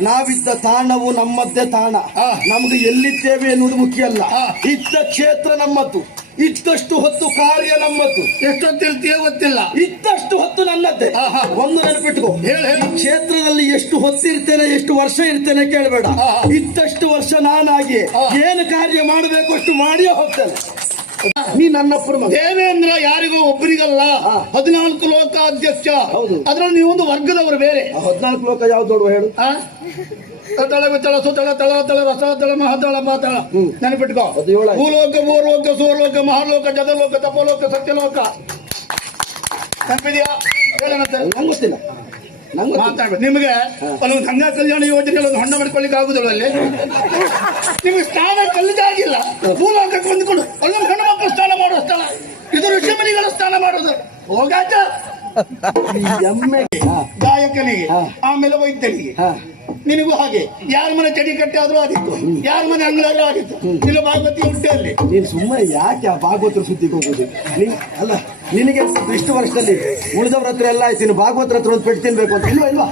ನಾವಿದ್ದ ತಾಣವು ನಮ್ಮದ್ದೇ ತಾಣ. ನಮ್ದು ನಮ್ಗೆ ಎಲ್ಲಿದ್ದೇವೆ ಎನ್ನುವುದು ಮುಖ್ಯ ಅಲ್ಲ. ಇದ್ದ ಕ್ಷೇತ್ರ ನಮ್ಮದ್ದು ಇದ್ದಷ್ಟು ಹೊತ್ತು ಕಾರ್ಯ ನಮ್ಮದ್ದು ಎಷ್ಟೊತ್ತಿರ್ತೀಯ ಗೊತ್ತಿಲ್ಲ. ಇದ್ದಷ್ಟು ಹೊತ್ತು ನನ್ನದ್ದೇ. ಒಂದು ನೆನಪಿಟ್ಕೋ. ಕ್ಷೇತ್ರದಲ್ಲಿ ಎಷ್ಟು ಹೊತ್ತಿರ್ತೇನೆ ಎಷ್ಟು ವರ್ಷ ಇರ್ತೇನೆ ಕೇಳಬೇಡ. ಇದ್ದಷ್ಟು ವರ್ಷ ನಾನಾಗಿ ಏನು ಕಾರ್ಯ ಮಾಡಬೇಕು ಅಷ್ಟು ಮಾಡಿಯೇ ಹೋಗ್ತೇನೆ. ನೀ ನನ್ನ ದೇವೇಂದ್ರ ಯಾರಿಗೋ ಒಬ್ಬರಿಗಲ್ಲ. ಹದಿನಾಲ್ಕು ಲೋಕ ಅಧ್ಯಕ್ಷ ಹೌದು. ಅದ್ರಲ್ಲಿ ನೀವೊಂದು ವರ್ಗದವರು ಬೇರೆ ಹದಿನಾಲ್ಕು ಲೋಕ ಯಾವ್ದು ನೋಡುವ ಹೇಳು? ತಳ ವಿತಳ ಸುತಳ ತಳ ತಳ ರಸ ತಳ ಮಹತಳ ಮಾತಳ. ನೆನಪಿಟ್ಕೋ. ಭೂಲೋಕ ಭೂಲೋಕ ಸೂರ್ಲೋಕ ಮಹಾಲೋಕ ಜಗಲೋಕ ತಪೋಲೋಕ ಸತ್ಯಲೋಕ ನೆನಪಿದ್ಯಾ ಹೇಳ ಗೊತ್ತಿಲ್ಲ. ಮಾತಾಡ್ಬೇಕು. ನಿಮಗೆ ಒಂದು ಗಂಗಾ ಕಲ್ಯಾಣ ಯೋಜನೆ ಹೊಂಡ ಮಾಡ್ಕೊಳ್ಳಿಕ್ಕೆ ಆಗುದಿಲ್ಲ ಅಲ್ಲಿ? ನಿಮಗೆ ಸ್ನಾನ ಕಲ್ಲಿದಾಗಿಲ್ಲ ಭೂಲೋಕಕ್ಕೆ ಹೊಂದ್ಕೊಂಡು ಅಲ್ಲಿ ಹೆಣ್ಣು ಮಕ್ಕಳು ಸ್ನಾನ ಮಾಡುವ ಸ್ಥಳ. ಇದು ಋಷಿಮಣಿಗಳ ಸ್ನಾನ ಮಾಡೋದು ಹೋಗಾಟ ಎಮ್ಮೆಗೆ. ಗಾಯಕನಿಗೆ ಆಮೇಲೆ ವೈದ್ಯನಿಗೆ. ನಿನಗೂ ಹಾಗೆ. ಯಾರ ಮನೆ ಚಡಿ ಕಟ್ಟೆ ಆದ್ರೂ ಆಗಿತ್ತು. ಯಾರ ಮನೆ ಅಂಗಳಾದ್ರೂ ಆಗಿತ್ತು. ಇಲ್ಲ ಭಾಗವತಿ ಹುಟ್ಟೆ ಅಲ್ಲಿ. ನೀನ್ ಸುಮ್ಮನೆ ಯಾಕೆ ಆ ಭಾಗವತರ ಸುದ್ದಿಗೆ ಹೋಗುದು? ನೀನ್ ಅಲ್ಲ ನಿನಗೆ ಇಷ್ಟು ವರ್ಷದಲ್ಲಿ ಉಳಿದವ್ರ ಹತ್ರ ಎಲ್ಲ ಆಯ್ತು ನೀನು ಭಾಗವತರ ಹತ್ರ ಒಂದು ಪೆಟ್ಟು ತಿನ್ಬೇಕು ಅಂತ. ಇಲ್ವಾ ಇಲ್ವಾ?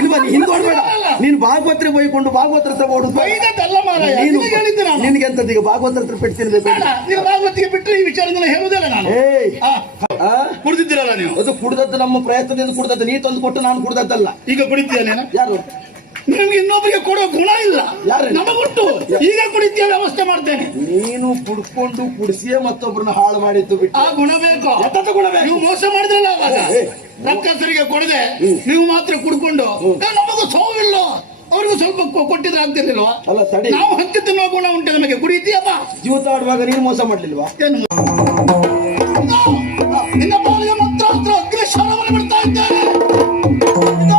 ಇಲ್ವಾ ನೀ ಹಿಂದೋಡ್ಬೇಡ ನೀನು ಭಾಗವತ್ರ ಬೈಕೊಂಡು ಭಾಗವತರ ಹತ್ರ ಓಡುದು ನೀನು ನಿನಗೆ ಈಗ ಭಾಗವತರ ಹತ್ರ ಪೆಟ್ಟು ತಿನ್ಬೇಕು ಭಾಗವತಿಗೆ ಬಿಟ್ಟರೆ ಈ ವಿಚಾರದಲ್ಲಿ ಹೇಳುದಿಲ್ಲ ನಾನು. ಏಯ್! ಆ? ಕುಡ್ದಿದ್ದೀರಲ್ಲ ನೀವು? ಅದು ಕುಡ್ದದ್ದು ನಮ್ಮ ಪ್ರಯತ್ನದಿಂದ ಕುಡ್ದದ್ದು. ನೀ ತಂದು ಕೊಟ್ಟು ನಾನು ಕುಡ್ದದ್ದಲ್ಲ. ಈಗ ಕುಡಿತೀಯ ನೀನು? ಯಾರು? ನಿಮ್ಗೆ ಇನ್ನೊಬ್ಬರಿಗೆ ಕೊಡೋ ಗುಣ ಇಲ್ಲ. ಯಾರು? ನಮಗುಂಟು. ಈಗ ಕುಡಿತೀಯ ವ್ಯವಸ್ಥೆ ಮಾಡ್ತೇನೆ. ನೀನು ಕುಡ್ಕೊಂಡು ಕುಡಿಸಿಯೇ ಮತ್ತೊಬ್ಬರನ್ನ ಹಾಳು ಮಾಡಿದ್ದು ಬಿಟ್ಟು. ಆ ಗುಣ ಬೇಕು. ಗುಣ ಬೇಕು. ನೀವು ಮೋಸ ಮಾಡಿದ್ರಲ್ಲ ಅವಾಗ. ರಕ್ಕಸರಿಗೆ ಕೊಡದೆ ನೀವು ಮಾತ್ರ ಕುಡ್ಕೊಂಡು. ನಮಗೂ ಸೋವಿಲ್ಲ. ಅವ್ರಿಗೂ ಸ್ವಲ್ಪ ಕೊಟ್ಟಿದ್ರೆ ಆಗ್ತಿರ್ಲಿಲ್ವಾ? ನಾವು ಹತ್ತಿ ತಿನ್ನೋ ಗುಣ ಉಂಟು ನಮಗೆ. ಕುಡಿತೀಯಪ್ಪ. ಜೀವಿತ ಆಡುವಾಗ ನೀನು ಮೋಸ ಮಾಡ್ಲಿಲ್ವಾ? ಏನು? ನಿನ್ನ ಅಗ್ನಿಶಾಲವನ್ನು ಬಿಡ್ತಾ ಇದ್ದಾರೆ ಇದು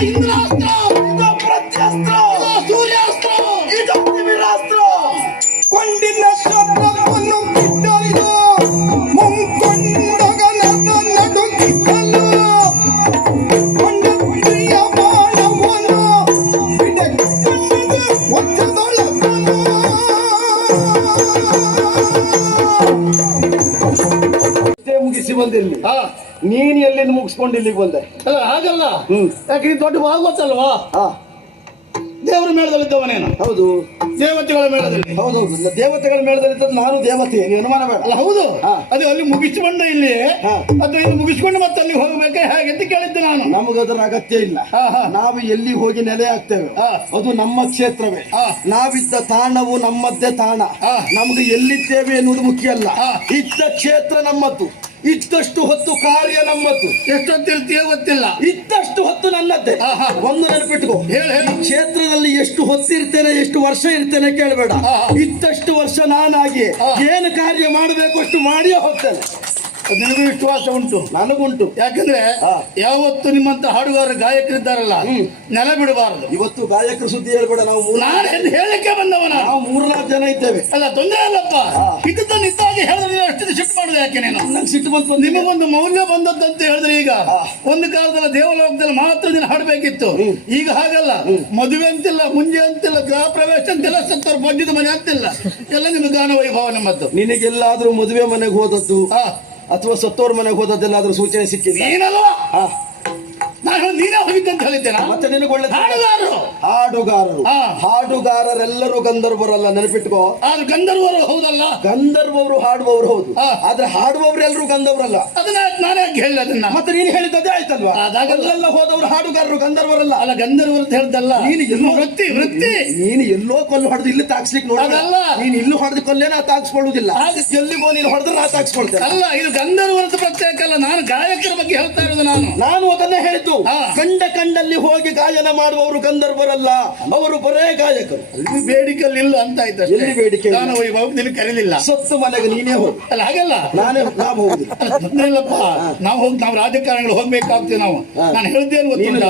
Vai, ಮುಗಿಸ್ಕೊಂಡು ಇಲ್ಲಿಗೆ ಬಂದೆ. ಅಲ್ಲ ಹಾಗಲ್ಲ. ಹ್ಮ್. ಯಾಕೆ ದೊಡ್ಡ ಭಾಗವತಲ್ವಾ ಹಾ. ದೇವರ ಮೇಳದಲ್ಲಿದ್ದವನೇನು ಹೌದು. ದೇವತೆಗಳ ಮೇಳದಲ್ಲಿ. ಹೌದು ದೇವತೆಗಳ ಮೇಳದಲ್ಲಿ ನಾನು ದೇವತೆ ನೀವು ಅನುಮಾನ ಬೇಡ. ಅಲ್ಲ ಹೌದು. ಅದೇ ಅಲ್ಲಿ ಮುಗಿಸ್ಕೊಂಡ ಇಲ್ಲಿ. ಅದು ಇಲ್ಲಿ ಮುಗಿಸ್ಕೊಂಡು ಮತ್ತೆ ಅಲ್ಲಿ ಹೋಗ್ಬೇಕಾ ಹಾಗೆ ಅಂತ ಕೇಳಿದ್ದೆ ನಾನು. ನಮಗದರ ಅಗತ್ಯ ಇಲ್ಲ. ನಾವು ಎಲ್ಲಿ ಹೋಗಿ ನೆಲೆ ಆಗ್ತೇವೆ. ಅದು ನಮ್ಮ ಕ್ಷೇತ್ರವೇ. ನಾವಿದ್ದ ತಾಣವು ನಮ್ಮದ್ದೇ ತಾಣ. ನಮ್ಗೆ ಎಲ್ಲಿದ್ದೇವೆ ಎನ್ನುವುದು ಮುಖ್ಯ ಅಲ್ಲ. ಇದ್ದ ಕ್ಷೇತ್ರ ನಮ್ಮದ್ದು. ಇದ್ದಷ್ಟು ಹೊತ್ತು ಕಾರ್ಯ ನಮ್ಮದ್ದು ಎಷ್ಟೊತ್ತಿರ್ತೀಯ ಗೊತ್ತಿಲ್ಲ. ಇದ್ದಷ್ಟು ಹೊತ್ತು ನನ್ನದ್ದೇ. ಒಂದು ನೆನಪಿಟ್ಕೋ. ಹೇಳಿ ಕ್ಷೇತ್ರದಲ್ಲಿ ಎಷ್ಟು ಹೊತ್ತಿರ್ತೇನೆ ಎಷ್ಟು ವರ್ಷ ಇರ್ತೇನೆ ಕೇಳಬೇಡ. ಇದ್ದಷ್ಟು ವರ್ಷ ನಾನಾಗಿ ಏನು ಕಾರ್ಯ ಮಾಡಬೇಕು ಅಷ್ಟು ಮಾಡಿಯೇ ಹೋಗ್ತೇನೆ. ನಿನಗೂ ವಿಶ್ವಾಸ ಉಂಟು. ನನಗುಂಟು. ಯಾಕಂದ್ರೆ. ಯಾವತ್ತು ನಿಮ್ಮಂತ ಹಾಡುಗಾರ ಗಾಯಕರಿದ್ದಾರಲ್ಲ. ನೆಲ ಬಿಡಬಾರದು ಇವತ್ತು ಗಾಯಕರ ಸುದ್ದಿ ಹೇಳ್ಬೇಡ ನಾವು ಮೂರ್ ನಾನು ಎಂದು ಹೇಳಕ್ಕೆ ಬಂದವನ? ನಾವು ಮೂರ್ನಾಲ್ಕು ಜನ ಇದ್ದೇವೆ. ಅಲ್ಲ ತೊಂದರೆ ಅಲ್ಲಪ್ಪ. ಹಾ. ನಿಂತಾಗಿ ಹೇಳಿದ್ರೆ ಅಷ್ಟು ಶಿಫ್ಟ್ ಮಾಡುದು ಯಾಕೆ ನೀನು? ನಂಗೆ ಸಿಟ್ಟು ಬಂತು ನಿಮಗೊಂದು ಮೌಲ್ಯ ಬಂದದ್ದಂತ ಹೇಳಿದ್ರೆ ಈಗ. ಒಂದು ಕಾಲದಲ್ಲಿ ದೇವಲೋಕದಲ್ಲಿ ಮಾತ್ರ ನೀನು ಹಾಡಬೇಕಿತ್ತು. ಈಗ ಹಾಗಲ್ಲ. ಮದುವೆ ಅಂತಿಲ್ಲ ಮುಂಜೆ ಅಂತಿಲ್ಲ ಗೃಹ ಪ್ರವೇಶ ಅಂತಿಲ್ಲ ಸತ್ತರ್ ಬಡ್ಡಿದ ಮನೆ ಅಂತಿಲ್ಲ. ಎಲ್ಲ ನಿಮ್ಮ ಗಾನ ವೈಭವ ನಮ್ಮದ್ದು. ನಿನಗೆಲ್ಲಾದ್ರೂ ಮದುವೆ ಮನೆಗೆ ಹೋದದ್ದು. ಅಥವಾ ಸತ್ತೋರ್ ಮನೆಗೆ ಹೋದದ್ದೆಲ್ಲಾದ್ರೂ ಸೂಚನೆ ಸಿಕ್ಕಿದೆ ನೀನಲ್ವಾ ಹಾ. ನಾನು ನೀನೇ ಹೋಗಿದ್ದಂತ ಹೇಳಿದ್ದೇನಾ ಮತ್ತೆ ಹಾಡುಗಾರರು. ಹಾಡುಗಾರರು. ಹಾಡುಗಾರರೆಲ್ಲರೂ ಗಂಧರ್ವರಲ್ಲ ನೆನಪಿಟ್ಕೋ. ಆದ್ರೆ ಗಂಧರ್ವರು ಹೌದಲ್ಲ? ಗಂಧರ್ವರು ಹಾಡುವವರು ಹೌದು. ಆದ್ರೆ ಹಾಡುವವರು ಎಲ್ಲರೂ ಗಂಧರ್ವರಲ್ಲ ಅದನ್ನ ನಾನೇ ಯಾಕೆ ಹೇಳಿಲ್ಲ ಅದನ್ನ? ಮತ್ತೆ ನೀನು ಹೇಳಿದ್ದದೇ ಆಯ್ತಲ್ವಾ. ಅಲ್ಲೆಲ್ಲ ಹೋದವರು ಹಾಡುಗಾರರು ಗಂಧರ್ವರಲ್ಲ. ಅಲ್ಲ ಗಂಧರ್ವರು ಅಂತ ಹೇಳ್ದಲ್ಲ? ನೀನು ಎಲ್ಲೋ ವೃತ್ತಿ ವೃತ್ತಿ. ನೀನು ಎಲ್ಲೋ ಕಲ್ಲು ಹೊಡೆದು ಇಲ್ಲಿ ತಾಕ್ಸ್ಲಿಕ್ಕೆ ನೋಡೋದಲ್ಲ ನೀನು ಇಲ್ಲಿ ಹೊಡೆದು ಕಲ್ಲೇ ನಾ ತಾಕ್ಸ್ಕೊಳ್ಳುದಿಲ್ಲ. ಹಾಗೆ. ಎಲ್ಲಿಗೋ ನೀನು ಹೊಡೆದ್ರೆ ನಾ ತಾಕ್ಸ್ಕೊಳ್ತೇನೆ. ಅಲ್ಲ ಇದು ಗಂಧರ್ವರದ ಪ್ರತ್ಯೇಕ ಅಲ್ಲ. ನಾನು ಗಾಯಕರ ಬಗ್ಗೆ ಹೇಳ್ತಾ ಇರೋದು ನಾನು. ನಾನು ಅದನ್ನೇ ಹೇಳಿದ್ದು. ಹಾ. ಕಂಡ ಕಂಡಲ್ಲಿ ಹೋಗಿ ಗಾಯನ ಮಾಡುವವರು ಗಂಧರ್ವರಲ್ಲ. ಅವರು ಬರೇ ಗಾಯಕರು. ಅಲ್ಲಿ ಬೇಡಿಕೆಯಲ್ಲಿ ಇಲ್ಲ ಅಂತ. ಎಲ್ಲಿ ಬೇಡಿಕೆ? ನಾನು ಕರೀಲಿಲ್ಲ. ಸತ್ತು ಮನೆಗೆ ನೀನೇ ಹೋಗಿ. ಅಲ್ಲ ಹಾಗಲ್ಲ. ನಾನೇ ನಾವು ಹೋಗುದಿಲ್ಲ ಇಲ್ಲಪ್ಪ. ನಾವು ಹೋಗಿ ನಾವು ರಾಜಕಾರಣಿಗಳು ಹೋಗ್ಬೇಕಾಗ್ತೇವೆ ನಾವು. ನಾನು ಹೇಳ್ದೇನು ಗೊತ್ತಿಲ್ಲ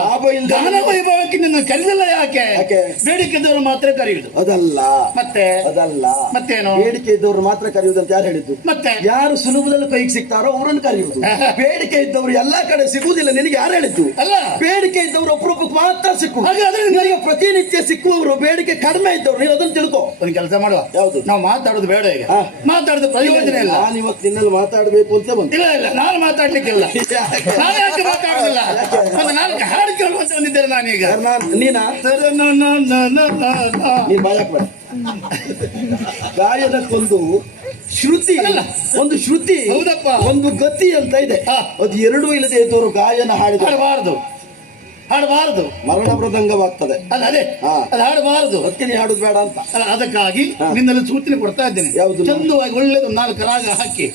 ಗಾನ ವೈಭವಕ್ಕೆ ನಿನ್ನ ಕರೀಲಿಲ್ಲ ಯಾಕೆ? ಬೇಡಿಕೆ ಇದ್ದವರು ಮಾತ್ರ ಕರೆಯುವುದು ಅದಲ್ಲ. ಮತ್ತೆ? ಅದಲ್ಲ. ಮತ್ತೇನು? ಬೇಡಿಕೆ ಇದ್ದವರು ಮಾತ್ರ ಅಂತ ಯಾರು ಹೇಳಿದ್ದು? ಮತ್ತೆ? ಯಾರು ಸುಲಭದಲ್ಲಿ ಕೈಗೆ ಸಿಗ್ತಾರೋ ಅವರನ್ನು ಕರೆಯುವುದು ಬೇಡಿಕೆ ಇದ್ದವರು ಎಲ್ಲಾ ಕಡೆ ಸಿಗುವುದಿಲ್ಲ. ನಿನಗೆ ಯಾರು ಹೇಳಿದ್ದು? ಅಲ್ಲ? ಬೇಡಿಕೆ ಇದ್ದವರು ಅಪರೂಪಕ್ಕೆ ಮಾತ್ರ ಸಿಕ್ಕು ಹಾಗಾದ್ರೆ ನಿನಗೆ ಪ್ರತಿನಿತ್ಯ ಸಿಕ್ಕುವವರು ಬೇಡಿಕೆ ಕಡಿಮೆ ಇದ್ದವರು. ನೀವು ಅದನ್ನು ತಿಳ್ಕೊ. ಒಂದು ಕೆಲಸ ಮಾಡುವ. ಯಾವುದು? ನಾವು ಮಾತಾಡೋದು ಬೇಡ ಈಗ. ಮಾತಾಡೋದು ಪ್ರಯೋಜನ ಇಲ್ಲ. ನಾನು ಇವತ್ತು ನಿನ್ನಲ್ಲಿ ಮಾತಾಡಬೇಕು ಅಂತ ಬಂತು ಇಲ್ಲ ಇಲ್ಲ ನಾನು ಮಾತಾಡ್ಲಿಕ್ಕಿಲ್ಲ? ನಾನು ಯಾಕೆ ಮಾತಾಡುದಿಲ್ಲ? ನಾನೀಗ? ಯಾರ್ ನಾನ್- ನೀನಾ? ನೀನ್ ಬಾಯ್ ಹಾಕ್ಬೇಡ. ಗಾಯನಕ್ಕೊಂದು ಶ್ರುತಿ ಅಲ್ಲ. ಒಂದು ಶ್ರುತಿ ಹೌದಪ್ಪ. ಒಂದು ಗತಿ ಅಂತ ಇದೆ. ಅದು ಎರಡೂ ಇಲ್ಲದೆ ಇದ್ದವರು ಗಾಯನ ಹಾಡಿದ ಹಾಡಬಾರದು ಮರಣ ಮೃದಂಗವಾಗ್ತದೆ ಅಲ್ಲ ಅದೇ. ಅದು ಹಾಡಬಾರದು ಅದಕ್ಕೆ ನೀ ಹಾಡುದು ಬೇಡ ಅಂತ ಅಲ್ಲ, ಅದಕ್ಕಾಗಿ. ನಿನ್ನಲ್ಲಿ ಸೂಚನೆ ಕೊಡ್ತಾ ಇದ್ದೇನೆ ಯಾವ್ದು? ಚಂದವಾಗಿ ಒಳ್ಳೇದು ನಾಲ್ಕು ರಾಗ ಹಾಕಿ.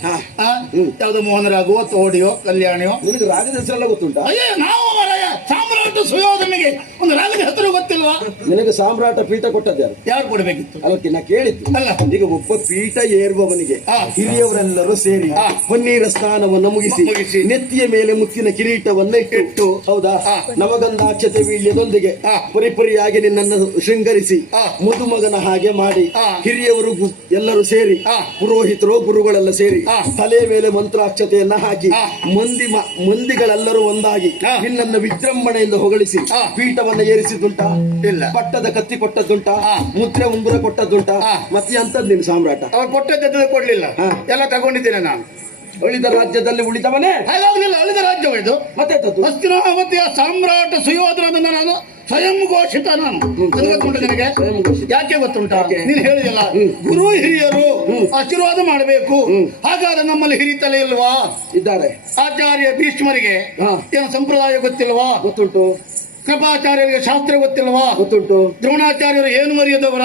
ಯಾವ್ದು ಮೋಹನ ರಾಗವೋ ತೋಡಿಯೋ ಕಲ್ಯಾಣಿಯೋ ನಿಮಗೆ ರಾಗದ ಹೆಸರೆಲ್ಲ ಗೊತ್ತುಂಟಾ ಅಯ್ಯೋ ನಾವು ಮಾರಾಯ ಸಾಮ್ರಾಟ ಸುಯೋಧನಿಗೆ ಒಂದು ರಾಗದ ಹೆಸರು ಗೊತ್ತಿಲ್ವಾ ನಿನಗೆ ಸಾಮ್ರಾಟ ಪೀಠ ಕೊಟ್ಟದ್ದು ಯಾರು ಯಾರು ಕೊಡ್ಬೇಕಿತ್ತು ಅದಕ್ಕೆ ನಾ ಕೇಳಿದ್ದು ಅಲ್ಲ. ಈಗ ಒಬ್ಬ ಪೀಠ ಏರುವವನಿಗೆ. ಹಿರಿಯವರೆಲ್ಲರೂ ಸೇರಿ ಹೊನ್ನೀರ ಸ್ನಾನವನ್ನು ಮುಗಿಸಿ. ನೆತ್ತಿಯ ಮೇಲೆ ಮುತ್ತಿನ ಕಿರೀಟವನ್ನು ಇಟ್ಟು. ಹೌದಾ ಹಾ. ನವಗಂಧಾಕ್ಷತೆ ವೀಳ್ಯದೊಂದಿಗೆ. ಪರಿಪರಿಯಾಗಿ ನಿನ್ನನ್ನು ಶೃಂಗರಿಸಿ ಮುದುಮಗನ ಹಾಗೆ ಮಾಡಿ ಹಿರಿಯವರು ಎಲ್ಲರೂ ಸೇರಿ. ಪುರೋಹಿತರು ಗುರುಗಳೆಲ್ಲ ಸೇರಿ ತಲೆ ಮೇಲೆ ಮಂತ್ರಾಕ್ಷತೆಯನ್ನ ಹಾಕಿ ಮಂದಿ ಮಂದಿಗಳೆಲ್ಲರೂ ಒಂದಾಗಿ. ನಿನ್ನನ್ನು ವಿಜೃಂಭಣೆಯಿಂದ ಹೊಗಳಿಸಿ ಪೀಠವನ್ನು ಏರಿಸಿದುಂಟ ಇಲ್ಲ. ಪಟ್ಟದ ಕತ್ತಿ ಕೊಟ್ಟದ್ದುಂಟ. ಮುದ್ರೆ ಉಂಗುರ ಕೊಟ್ಟದ್ದುಂಟ. ಮತ್ತೆ ಅಂತದ್ ನಿನ್ ಸಾಮ್ರಾಟ ಅವ್ರು ಕೊಟ್ಟದ್ದು ಕೊಡ್ಲಿಲ್ಲ ಎಲ್ಲ ತಗೊಂಡಿದ್ದೇನೆ ನಾನು ಉಳಿದ ರಾಜ್ಯದಲ್ಲಿ ಉಳಿದವನೇ? ಹಾಗಾಗ್ಲಿಲ್ಲ ಅಳಿದ ರಾಜ್ಯವೇ ಇದು ಮತ್ತೆ? ಹಸ್ತಿನಾವತಿಯ ಸಾಮ್ರಾಟ ಸುಯೋಧನ ನಾನು ಸ್ವಯಂ ಘೋಷಿತ ನಾನು. ನನಗೆ ಗೊತ್ತುಂಟು ನಿನಗೆ? ಯಾಕೆ ಗೊತ್ತುಂಟಾ? ನೀನು ಹೇಳಿದಲ್ಲ. ಗುರು ಹಿರಿಯರು ಆಶೀರ್ವಾದ ಮಾಡಬೇಕು. ಹಾಗಾದ್ರೆ ನಮ್ಮಲ್ಲಿ ಹಿರಿತಲೆ ಇಲ್ವಾ? ಇದ್ದಾರೆ. ಆಚಾರ್ಯ ಭೀಷ್ಮರಿಗೆ ಏನು ಸಂಪ್ರದಾಯ ಗೊತ್ತಿಲ್ವಾ? ಗೊತ್ತುಂಟು. ಕೃಪಾಚಾರ್ಯರಿಗೆ ಶಾಸ್ತ್ರ ಗೊತ್ತಿಲ್ವಾ? ಗೊತ್ತುಂಟು. ದ್ರೋಣಾಚಾರ್ಯರು ಏನು ಮರೆಯದವರ.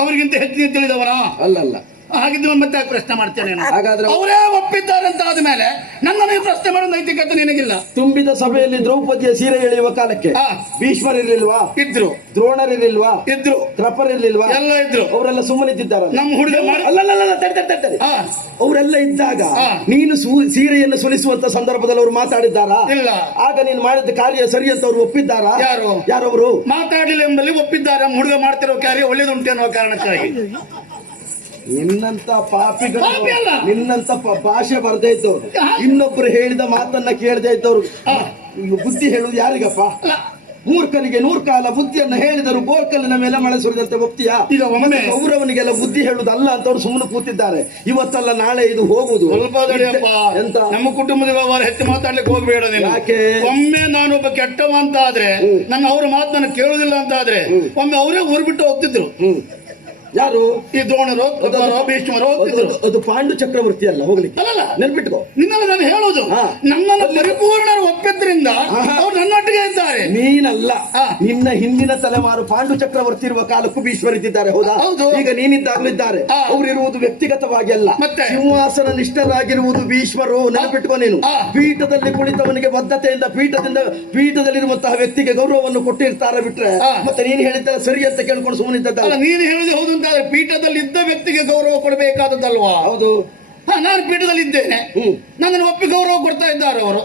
ಅವರಿಗಿಂತ ಹೆಚ್ಚಿನ ತಿಳಿದವರ? ಅಲ್ಲಲ್ಲ. ಹಾಗಿದ್ದು ಮತ್ತೆ ಪ್ರಶ್ನೆ ಮಾಡ್ತೇನೆ? ಹಾಗಾದ್ರೆ- ಅವರೇ ಒಪ್ಪಿದ್ದಾರೆ ಅಂತ ಆದ್ಮೇಲೆ ನನ್ನ ನೀವು ಪ್ರಶ್ನೆ ಮಾಡೋ ನೈತಿಕತೆ ನಿನಗಿಲ್ಲ. ತುಂಬಿದ ಸಭೆಯಲ್ಲಿ ದ್ರೌಪದಿಯ ಸೀರೆ ಎಳೆಯುವ ಕಾಲಕ್ಕೆ. ಭೀಷ್ಮರಿರ್ಲಿಲ್ವಾ? ಇದ್ರು. ದ್ರೋಣರಿರ್ಲಿಲ್ವಾ? ಇದ್ರು. ಕೃಪರಿರ್ಲಿಲ್ವಾ ಎಲ್ಲ ಇದ್ರು. ಅವರೆಲ್ಲ ಸುಮ್ಮನಿದ್ದಾರೆ ನಮ್ಮ ಹುಡುಗ ಅಲ್ಲಲ್ಲ ಅವರೆಲ್ಲ ಇದ್ದಾಗ ನೀನು ಸೀರೆಯನ್ನು ಸುಲಿಸುವಂತ ಸಂದರ್ಭದಲ್ಲಿ ಅವರು ಮಾತಾಡಿದ್ದಾರಾ? ಇಲ್ಲ. ಆಗ ನೀನು ಮಾಡಿದ ಕಾರ್ಯ ಸರಿ ಅಂತ ಅವರು ಒಪ್ಪಿದ್ದಾರಾ? ಯಾರು? ಯಾರವರು? ಮಾತಾಡಲಿಲ್ಲ ಎಂಬಲ್ಲಿ ಒಪ್ಪಿದ್ದಾರೆ. ಹುಡುಗ ಮಾಡ್ತಿರೋ ಕಾರ್ಯ ಒಳ್ಳೇದುಂಟು ಅನ್ನೋ ಕಾರಣಕ್ಕಾಗಿ. ನಿನ್ನಂತ ಪಾಪಿಗಳು ಪಾಪಿ ನಿನ್ನಂತ ಭಾಷೆ ಬರ್ದೇ ಇದ್ದವ್ರು. ಇನ್ನೊಬ್ರು ಹೇಳಿದ ಮಾತನ್ನ ಕೇಳದೆ ಇದ್ದವ್ರು. ಬುದ್ಧಿ ಹೇಳುದು ಯಾರಿಗಪ್ಪ? ಮೂರ್ಖನಿಗೆ ನೂರ್ ಕಾಲ ಬುದ್ಧಿಯನ್ನು ಹೇಳಿದರು ಬೋರ್ಕಲ್ಲಿನ ಮೇಲೆ ಮಳೆ ಸುರಿದಂತೆ ಒಪ್ತಿಯಾ ಈಗ ಒಮ್ಮೆ ಕೌರವನಿಗೆಲ್ಲ ಬುದ್ಧಿ ಹೇಳುದಲ್ಲ ಅಂತ ಅವ್ರು ಸುಮ್ಮನೆ ಕೂತಿದ್ದಾರೆ. ಇವತ್ತಲ್ಲ ನಾಳೆ ಇದು ಹೋಗುದು ಎಂತ ನಮ್ಮ ಕುಟುಂಬದ ವ್ಯವಹಾರ ಹೆಚ್ಚು ಮಾತಾಡ್ಲಿಕ್ಕೆ ಹೋಗ್ಬೇಡ ಯಾಕೆ? ಒಮ್ಮೆ ನಾನೊಬ್ಬ ಕೆಟ್ಟವ ಅಂತ ಆದ್ರೆ ನನ್ನ ಅವ್ರ ಮಾತನ್ನ ನಾನು ಕೇಳುದಿಲ್ಲ ಅಂತ ಆದ್ರೆ ಒಮ್ಮೆ ಅವರೇ ಊರ್ ಬಿಟ್ಟು ಹೋಗ್ತಿದ್ರು. ಯಾರು ಈ ದ್ರೋಣರು ಕೃಪರು, ಭೀಷ್ಮರು ಅದು- ಅದು- ಅದು ಪಾಂಡು ಚಕ್ರವರ್ತಿ ಅಲ್ಲ ಹೋಗ್ಲಿಕ್ಕೆ ಅಲ್ಲಲ್ಲ ನೆನ್ಪಿಟ್ಕೋ ನಿನ್ನಲ್ಲಿ ನಾನು ಹೇಳೋದು ಹಾ. ನನ್ನನ್ನು ಪರಿಪೂರ್ಣ ಒಪ್ಪಿದ್ರಿಂದ. ಅವ್ರು ನನ್ನೊಟ್ಟಿಗೆ ಇದ್ದಾರೆ ನೀನಲ್ಲ. ನಿನ್ನ ಹಿಂದಿನ ತಲೆಮಾರು ಪಾಂಡು ಚಕ್ರವರ್ತಿ ಇರುವ ಕಾಲಕ್ಕೂ ಭೀಷ್ಮರಿದ್ದಾರೆ ಹೌದಾ ಹೌದು. ಈಗ ನೀನಿದ್ದಾಗಲೂ ಇದ್ದಾರೆ ಹಾ. ಅವ್ರು ಇರುವುದು ವ್ಯಕ್ತಿಗತವಾಗಿ ಅಲ್ಲ ಮತ್ತೆ? ಸಿಂಹಾಸನ ನಿಷ್ಠರಾಗಿರುವುದು ಭೀಷ್ಮರು ನೆನಪಿಟ್ಕೋ ನೀನು. ಪೀಠದಲ್ಲಿ ಕುಳಿತವನಿಗೆ ಬದ್ಧತೆಯಿಂದ ಪೀಠದಿಂದ ಪೀಠದಲ್ಲಿರುವಂತಹ ವ್ಯಕ್ತಿಗೆ ಗೌರವವನ್ನು ಕೊಟ್ಟಿರ್ತಾರೆ ಬಿಟ್ರೆ. ಮತ್ತೆ ನೀನು ಹೇಳಿದ್ದಲ್ಲ ಸರಿ ಅಂತ ಕೇಳ್ಕೊಂಡು ಸುಮ್ಮನಿದ್ದ ಅಲ್ಲ ನೀನು ಹೇಳುದು ಹೌದು ಅಂತ ಪೀಠದಲ್ಲಿ ಇದ್ದ ವ್ಯಕ್ತಿಗೆ ಗೌರವ ಕೊಡಬೇಕಾದದ್ದಲ್ವಾ? ಹೌದು. ನಾನು ಪೀಠದಲ್ಲಿ ಇದ್ದೇನೆ. ನನ್ನನ್ನು ಒಪ್ಪಿ ಗೌರವ ಕೊಡ್ತಾ ಇದ್ದಾರೆ ಅವರು.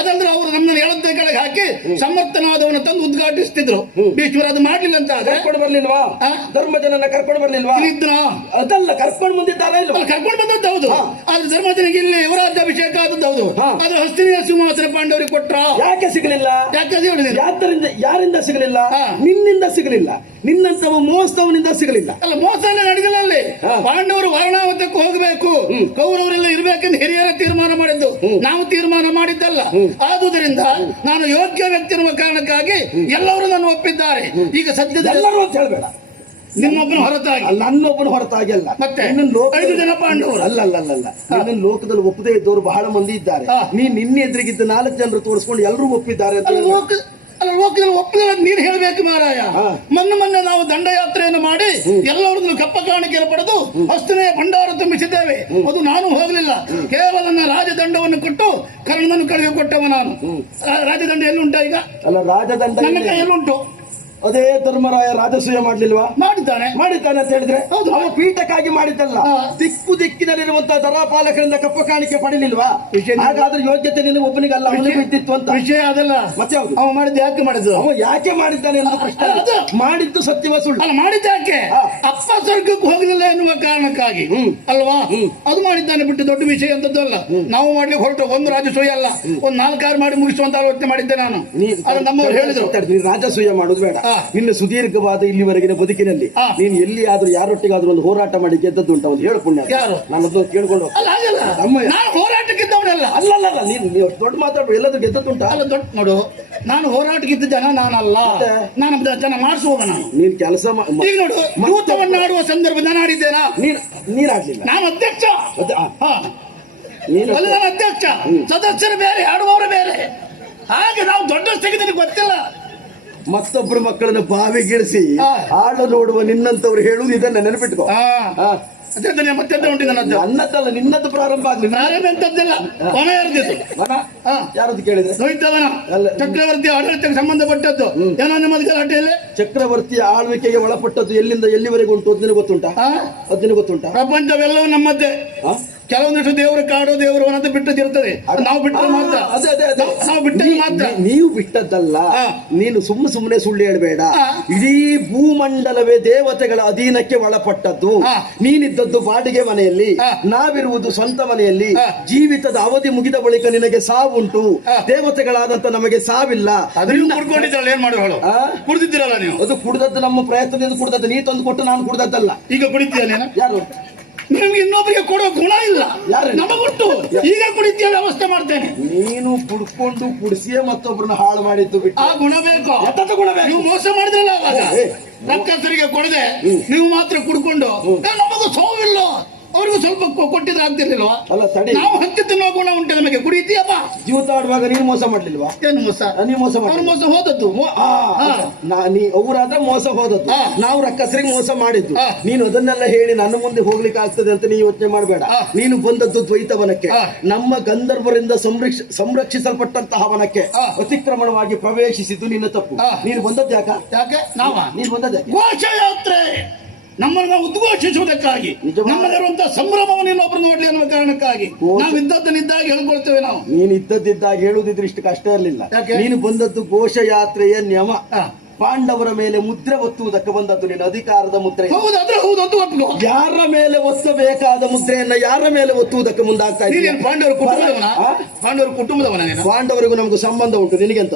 ಅದಂದ್ರೆ ಅವರು ನಮ್ಮನ್ನು ಎಳದ ಕೆಳಗೆ ಹಾಕಿ ಸಮರ್ಥನಾದವನ ತಂದು ಉದ್ಘಾಟಿಸ್ತಿದ್ರು. ಈಶ್ವರ ಅದು ಮಾಡ್ಲಿಲ್ಲ ಅಂತ ಕರ್ಕೊಂಡು ಬರ್ಲಿಲ್ವಾ. ಧರ್ಮ ಜನನ ಕರ್ಕೊಂಡು ಬರ್ಲಿಲ್ವಾ? ಅದಲ್ಲ ಕರ್ಕೊಂಡು ಬಂದಿದ್ದಾರೆ ಇಲ್ವಾ? ಕರ್ಕೊಂಡು ಬಂದದ್ದು ಹೌದು. ಆದ್ರೆ ಧರ್ಮಜನಿಗೆ ಇಲ್ಲಿ ಯುವರಾಜ್ಯಾಭಿಷೇಕ ಆದದ್ದು ಹೌದು. ಆದ್ರೆ ಅದು ಹಸ್ತಿನಿಯ ಸಿಂಹಾಸನ ಪಾಂಡವರಿಗೆ ಕೊಟ್ರ? ಯಾಕೆ ಸಿಗಲಿಲ್ಲ? ಯಾಕೆ ಯಾತರಿಂದ ಯಾರಿಂದ ಸಿಗಲಿಲ್ಲ? ನಿನ್ನಿಂದ ಸಿಗಲಿಲ್ಲ. ನಿನ್ನಂತವ ಮೋಸ್ತವನಿಂದ ಸಿಗಲಿಲ್ಲ. ಅಲ್ಲ ಮೋಸ ನಡೆದಿಲ್ಲ ಅಲ್ಲಿ. ಪಾಂಡವರು ವಾರಣಾವತಕ್ಕೆ ಹೋಗಬೇಕು. ಕೌರವರೆಲ್ಲ ಇರಬೇಕೆಂದು ಹಿರಿಯರ ತೀರ್ಮಾನ ಮಾಡಿದ್ದು. ನಾವು ತೀರ್ಮಾನ ಮಾಡಿದ್ದಲ್ಲ. ಆದುದರಿಂದ ನಾನು ಯೋಗ್ಯ ವ್ಯಕ್ತಿ ಇರುವ ಕಾರಣಕ್ಕಾಗಿ ಎಲ್ಲರೂ ನಾನು ಒಪ್ಪಿದ್ದಾರೆ. ಈಗ ಸದ್ಯದ ಎಲ್ಲರೂ ಅಂತ ಹೇಳ್ಬೇಡ. ನಿಮ್ಮೊಬ್ಬನ ಹೊರತಾಗಿ. ನನ್ನೊಬ್ಬನ ಹೊರತಾಗಿ ಅಲ್ಲ. ಮತ್ತೆ? ಐದು ಜನ ಪಾಂಡವರು. ಅಲ್ಲ ಅಲ್ಲ ಅಲ್ಲ ನನ್ನ ಲೋಕದಲ್ಲಿ ಒಪ್ಪದೇ ಇದ್ದವರು ಬಹಳ ಮಂದಿ ಇದ್ದಾರೆ. ನೀ ನೀನ್ ನಿನ್ನೆ ಎದುರಿಗಿದ್ದ ನಾಲ್ಕು ಜನರು ತೋರಿಸ್ಕೊಂಡು ಎಲ್ಲರೂ ಒಪ್ಪಿದ್ದಾರೆ ಅಂತ ಲೋಕದಲ್ಲಿ ನೀನು ಹೇಳಬೇಕು ಮಾರಾಯ. ಮೊನ್ನೆ ಮೊನ್ನೆ ನಾವು ದಂಡಯಾತ್ರೆಯನ್ನು ಮಾಡಿ ಎಲ್ಲರನ್ನು ಕಪ್ಪ ಕಾಣಿಕೆಯನ್ನು ಪಡೆದು ಅಷ್ಟನೇ ಭಂಡಾರ ತುಂಬಿಸಿದ್ದೇವೆ. ಅದು ನಾನು ಹೋಗಲಿಲ್ಲ. ಕೇವಲ ನನ್ನ ರಾಜದಂಡವನ್ನು ಕೊಟ್ಟು ಕರ್ಣನನ್ನು ಕಳೆದುಕೊಟ್ಟವ ನಾನು. ರಾಜದಂಡ ಎಲ್ಲುಂಟ ಈಗ? ನನ್ನ ಕೈ ಕೈಯಲ್ಲುಂಟು. ಅದೇ ಧರ್ಮರಾಯ ರಾಜಸೂಯ ಮಾಡ್ಲಿಲ್ವಾ? ಮಾಡಿದ್ದಾನೆ. ಮಾಡಿದ್ದಾನೆ ಅಂತ ಹೇಳಿದ್ರೆ ಅವನು ಅವ ಪೀಠಕ್ಕಾಗಿ ಮಾಡಿದ್ದಲ್ಲ. ದಿಕ್ಕು ದಿಕ್ಕಿನಲ್ಲಿರುವಂತಹ ದರಾಪಾಲಕರಿಂದ ಕಪ್ಪ ಕಾಣಿಕೆ ಪಡಿಲಿಲ್ವಾ? ಹಾಗಾದ್ರೆ ಯೋಗ್ಯತೆ ನಿನ್ನ ಒಬ್ಬನಿಗಲ್ಲ ಅವನಿಗೆ ಇದ್ದಿತ್ತು ಅಂತ. ವಿಷಯ ಅದಲ್ಲ. ಮತ್ತೆ? ಅವ ಮಾಡಿದ್ದು ಯಾಕೆ ಮಾಡಿದ್ದು? ಅವ ಯಾಕೆ ಮಾಡಿದ್ದಾನೆ ಅನ್ನೋ ಪ್ರಶ್ನೆ. ಮಾಡಿದ್ದು ಸತ್ಯವ ಸುಳ್ಳು. ಮಾಡಿದ್ದ ಯಾಕೆ. ಅಪ್ಪ ಸ್ವರ್ಗಕ್ಕೆ ಹೋಗಲಿಲ್ಲ ಎನ್ನುವ ಕಾರಣಕ್ಕಾಗಿ. ಅಲ್ವಾ? ಅದು ಮಾಡಿದ್ದಾನೆ ಬಿಟ್ಟು ದೊಡ್ಡ ವಿಷಯ ಅಂತದ್ದು ಅಲ್ಲ. ನಾವು ಮಾಡ್ಲಿಕ್ಕೆ ಹೊರಟು ಒಂದು ರಾಜಸೂಯ ಅಲ್ಲ. ಒಂದು ನಾಲ್ಕಾರು ಮಾಡಿ ಮುಗಿಸುವಂತ ಆಲೋಚನೆ ಮಾಡಿದ್ದೆ ನಾನು. ಅದು ನಮ್ಮವ್ರು ಹೇಳಿದ್ರು. ರಾಜ ರಾಜಸೂಯ ಮಾಡುದು ಬೇಡ. ಹಾ. ನಿನ್ನ ಸುದೀರ್ಘವಾದ ಇಲ್ಲಿವರೆಗಿನ ಬದುಕಿನಲ್ಲಿ. ನೀನು ಎಲ್ಲಿ ಆದ್ರೂ ಯಾರೊಟ್ಟಿಗಾದ್ರೂ ಒಂದು ಹೋರಾಟ ಮಾಡಿ ಗೆದ್ದದ್ದು ಉಂಟು? ಒಂದು ಹೇಳು ಪುಣ್ಯ. ಯಾರು? ನಾನು ಕೇಳ್ಕೊಂಡು ಹೋರಾಟಕ್ಕಿದ್ದವನಲ್ಲ. ಅಲ್ಲಲ್ಲ ನೀನು ದೊಡ್ಡ ಮಾತಾಡ್ಬೋದು ಎಲ್ಲಾದ್ರೂ ಗೆದ್ದದ್ದುಂಟ ಅಲ್ಲ ದೊಡ್ಡ ನೋಡು. ನಾನು ಹೋರಾಟಕ್ಕಿದ್ದ ಜನ ನಾನಲ್ಲ. ನಾನು ಜನ ಮಾಡಿಸುವ ನಾನು. ನೀನ್ ಕೆಲಸ ಈಗ ನೋಡು ಸಂದರ್ಭ ನಾನು ಆಡಿದ್ದೇನಾ? ನೀನ್ ನೀರಾಗ್ಲಿಲ್ಲ ನಾನು ಅಧ್ಯಕ್ಷ. ಹಾ. ನೀನು ಅಲ್ಲಿ ಅಧ್ಯಕ್ಷ. ಸದಸ್ಯರು ಬೇರೆ ಆಡುವವರು ಬೇರೆ. ಹಾಗೆ ನಾವು ದೊಡ್ಡ ತೆಗೆದಿದ್ದು ಗೊತ್ತಿಲ್ಲ. ಮತ್ತೊಬ್ಬರು ಮಕ್ಕಳನ್ನ ಬಾವಿಗಿಳಿಸಿ ಆ. ಆಡು ನೋಡುವ ನಿನ್ನಂತವ್ರು ಹೇಳುವುದು ಇದನ್ನ ನೆನಪಿಟ್ಕೋ. ಹಾ ಆ, ಅದೇ ಮತ್ತೆಂತ ಉಂಟು ನನ್ನದ್ದು? ನನ್ನದಲ್ಲ ನಿನ್ನದ್ದು ಪ್ರಾರಂಭ ಆಗ್ಲಿ. ಪ್ರಾರಂಭ ಎಂತದ್ದಿಲ್ಲ ಕೊನೆ ಇರ್ದಿತ್ತು ವನ? ಯಾರದ್ದು ಕೇಳಿದೆ? ನೋಯ್ತವನ ಅಲ್ಲ. ಚಕ್ರವರ್ತಿ ಆಡಳಿತಕ್ಕೆ ಸಂಬಂಧಪಟ್ಟದ್ದು. ಏನೋ ನಿಮ್ಮದು ಗಲಾಟೆಯಲ್ಲಿ ಚಕ್ರವರ್ತಿ ಆಳ್ವಿಕೆಗೆ ಒಳಪಟ್ಟದ್ದು ಎಲ್ಲಿಂದ ಎಲ್ಲಿವರೆಗೂ ಉಂಟು? ಅದನ್ನು ಗೊತ್ತುಂಟಾ? ಅದನ್ನು ಅದ್ನ ಗೊತ್ತುಂಟಾ? ಪ್ರಪಂಚವೆಲ್ಲವೂ ನಮ್ಮದ್ದೇ? ಕೆಲವೊಂದಿಷ್ಟು ದೇವರು ಕಾಡು ದೇವರು ಅನ್ನೋದು ಬಿಟ್ಟದಿರ್ತದೆ ನಾವು ಬಿಟ್ಟರೆ ಮಾತ್ರ. ಅದೇ ಅದೇ ಅದೇ. ನಾವು- ನಾವು ಬಿಟ್ಟರೆ ಮಾತ್ರ. ನೀ- ನೀವು ಬಿಟ್ಟದ್ದಲ್ಲ. ನೀನು ಸುಮ್ಮ ಸುಮ್ಮನೆ ಸುಳ್ಳು ಹೇಳಬೇಡ. ಇಡೀ ಭೂಮಂಡಲವೇ ದೇವತೆಗಳ ಅಧೀನಕ್ಕೆ ಒಳಪಟ್ಟದ್ದು. ನೀನಿದ್ದದ್ದು ಬಾಡಿಗೆ ಮನೆಯಲ್ಲಿ. ನಾವಿರುವುದು ಸ್ವಂತ ಮನೆಯಲ್ಲಿ. ಜೀವಿತದ ಅವಧಿ ಮುಗಿದ ಬಳಿಕ ನಿನಗೆ ಸಾವುಂಟು. ದೇವತೆಗಳಾದಂತ ನಮಗೆ ಸಾವಿಲ್ಲ. ಕುಡಿದದ್ದು ಕುಡ್ಕೊಂಡಿದ್ರಲ್ಲ ಏನ್ ಮಾಡುವ ಹೇಳು ಆ? ಕುಡ್ದಿದ್ದೀರಲ್ಲ ನೀವು? ಅದು ಕುಡ್ದದ್ದು ನಮ್ಮ ಪ್ರಯತ್ನದಿಂದ ಕುಡಿದದ್ದು. ನೀ ತಂದು ಕೊಟ್ಟು ನಾನು ಕುಡಿದದ್ದಲ್ಲ. ಈಗ ಕುಡಿತೀಯ ನೀನು? ಯಾರು? ನಿಮ್ಗೆ ಇನ್ನೊಬ್ಬರಿಗೆ ಕೊಡೋ ಗುಣ ಇಲ್ಲ. ಯಾರು? ನಮಗುಂಟು. ಈಗ ಕುಡಿತೀಯ ವ್ಯವಸ್ಥೆ ಮಾಡ್ತೇನೆ. ನೀನು ಕುಡ್ಕೊಂಡು ಕುಡಿಸಿಯೇ ಮತ್ತೊಬ್ಬರನ್ನ ಹಾಳು ಮಾಡಿದ್ದು ಬಿಟ್ಟು. ಆ ಗುಣ ಬೇಕು. ಗುಣ ಬೇಕು? ನೀವು ಮೋಸ ಮಾಡಿದ್ರಲ್ಲ ಅವಾಗ. ಏ, ಕೊಡದೆ ನೀವು ಮಾತ್ರ ಕುಡ್ಕೊಂಡು. ಏ, ನಮಗೂ ಸೋವಿಲ್ಲ. ಅವ್ರಿಗೂ ಸ್ವಲ್ಪ ಕೊಟ್ಟಿದ್ರೆ ಆಗ್ತಿರ್ಲಿಲ್ವಾ ಅಲ್ಲ ತಡಿ. ನಾವು ಹಂಚಿ ತಿನ್ನೋ ಗುಣ ಉಂಟು ನಮಗೆ. ಕುಡಿತೀಯಪ್ಪ. ಜೀವತ ಆಡುವಾಗ ನೀನು ಮೋಸ ಮಾಡ್ಲಿಲ್ವಾ? ಏನು ಮೋಸ? ನೀವು ಮೋಸ ಅವ್ರು ಮಾಡಿ ಮೋಸ ಹೋದದ್ದು. ನೀ ಅವರಾದ್ರೆ ಮೋಸ ಹೋದದ್ದು. ಆ. ನಾವು ರಕ್ಕಸರಿಗೆ ಮೋಸ ಮಾಡಿದ್ದು. ಆ. ನೀನು ಅದನ್ನೆಲ್ಲ ಹೇಳಿ ನನ್ನ ಮುಂದೆ ಹೋಗ್ಲಿಕ್ಕೆ ಆಗ್ತದೆ ಅಂತ ನೀ ಯೋಚನೆ ಮಾಡಬೇಡ. ಆ. ನೀನು ಬಂದದ್ದು ದ್ವೈತ ವನಕ್ಕೆ. ನಮ್ಮ ಗಂಧರ್ವರಿಂದ ಸಂರಕ್ಷ ಸಂರಕ್ಷಿಸಲ್ಪಟ್ಟಂತಹ ವನಕ್ಕೆ ಆ. ಅತಿಕ್ರಮಣವಾಗಿ ಪ್ರವೇಶಿಸಿದ್ದು ನಿನ್ನ ತಪ್ಪು. ಆ. ನೀನು ಬಂದದ್ದು ಯಾಕ? ಯಾಕೆ? ನಾವ? ನೀನು ಬಂದದ್ದು ಯಾಕೆ? ಘೋಷಯಾತ್ರೆ! ನಮ್ಮನ್ನು ಉದ್ಘೋಷಿಸುವುದಕ್ಕಾಗಿ? ನಮ್ಮಲ್ಲಿರುವಂತಹ ಸಂಭ್ರಮವನ್ನು ಇನ್ನೊಬ್ರು ನೋಡ್ಲಿ ಅನ್ನುವ ಕಾರಣಕ್ಕಾಗಿ ನಾವು ಇದ್ದದ್ದನ್ನಿದ್ದಾಗಿ ಹೇಳ್ಕೊಳ್ತೇವೆ ನಾವು ನೀನು ಇದ್ದದ್ದಿದ್ದಾಗಿ ಹೇಳುದಿದ್ರೆ ಇಷ್ಟು ಕಷ್ಟ ಇರಲಿಲ್ಲ ಯಾಕೆ? ನೀನು ಬಂದದ್ದು ಘೋಷಯಾತ್ರೆಯ ನಿಯಮ. ಪಾಂಡವರ ಮೇಲೆ ಮುದ್ರೆ ಒತ್ತುವುದಕ್ಕೆ ಬಂದದ್ದು ನಿನ್ನ ಅಧಿಕಾರದ ಮುದ್ರೆ. ಯಾರ ಮೇಲೆ ಒತ್ತಬೇಕಾದ ಮುದ್ರೆಯನ್ನ ಯಾರ ಮೇಲೆ ಒತ್ತುವುದಕ್ಕೆ ಮುಂದಾಗ್ತಾ ಇದೆಯಾ? ಪಾಂಡವರ ಕುಟುಂಬದವನ? ಪಾಂಡವರ ಕುಟುಂಬದವನ ಪಾಂಡವರಿಗೂ ನಮಗೂ ಸಂಬಂಧ ಉಂಟು ನಿನಗೆಂತ?